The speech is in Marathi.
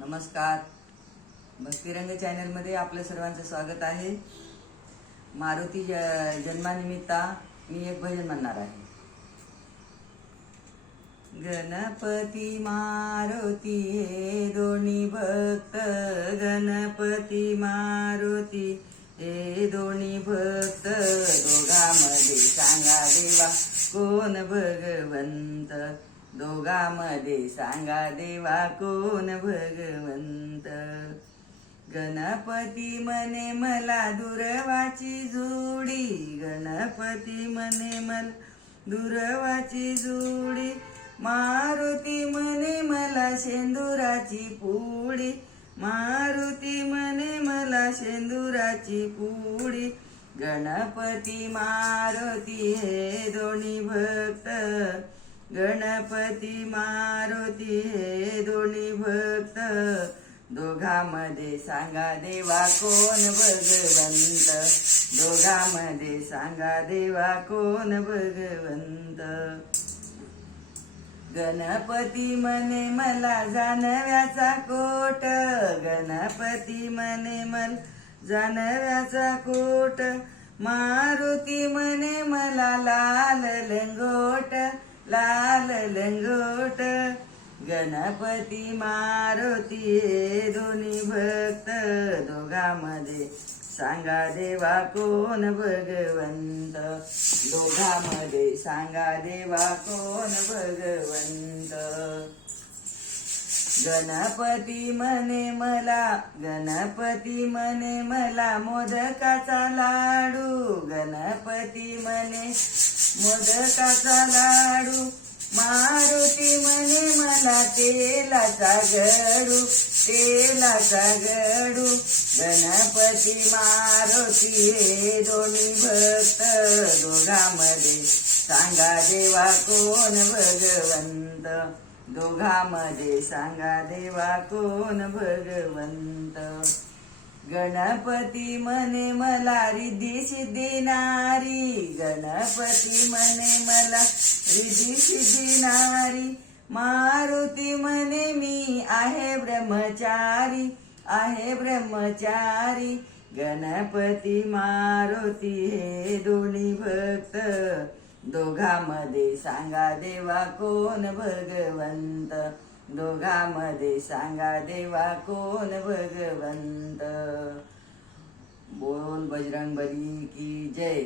नमस्कार. भक्तिरंग चॅनलमध्ये आपल्या सर्वांचं स्वागत आहे. मारुती जन्मानिमित्त मी एक भजन म्हणणार आहे. गणपती मारुती हे दोन्ही भक्त, गणपती मारुती हे दोन्ही भक्त, दोघांमध्ये सांगा देवा कोण भगवंत, दोघांमध्ये सांगा देवा कोण भगवंत. गणपती म्हणे मला दुर्वाची जोडी, गणपती म्हणे मला दुर्वाची जोडी, मारुती म्हणे मला शेंदुराची पोळी, मारुती म्हणे मला शेंदुराची पोळी. गणपती मारुती हे दोन्ही भक्त, गणपती मारुती हे दोन्ही भक्त, दोघांमध्ये सांगा देवा कोण भगवंत, दोघांमध्ये सांगा देवा कोण भगवंत. गणपती म्हणे मला जानव्याचा कोट, गणपती म्हणे मला जानव्याचा कोट, मारुती म्हणे मला लाल लंगोट, लाल लंगोट. गणपती मारुती हे दोन्ही भक्त, दोघांमध्ये सांगा देवा कोण भगवंत, दोघांमध्ये सांगा देवा कोण भगवंत. गणपती म्हणे मला, गणपती म्हणे मला मोदकाचा लाडू, गणपती म्हणे मोदकाचा लाडू, मारुती म्हणे मला तेलाचा गडू, तेलाचा गडू. गणपती मारुती हे दोन्ही भक्त, दोघांमध्ये सांगा देवा कोण भगवंत, दोघांमध्ये सांगा देवा कोण भगवंत. गणपती म्हणे मला रिद्धी सिद्धी नारी, गणपती म्हणे मला रिद्धी सिद्धी नारी, मारुती म्हणे मी आहे ब्रह्मचारी, आहे ब्रह्मचारी. गणपती मारुती हे दोन्ही भक्त, दोघांमध्ये सांगा देवा कोण भगवंत, दोघांमध्ये सांगा देवा कोण भगवंत. बोल बजरंगबली की जय.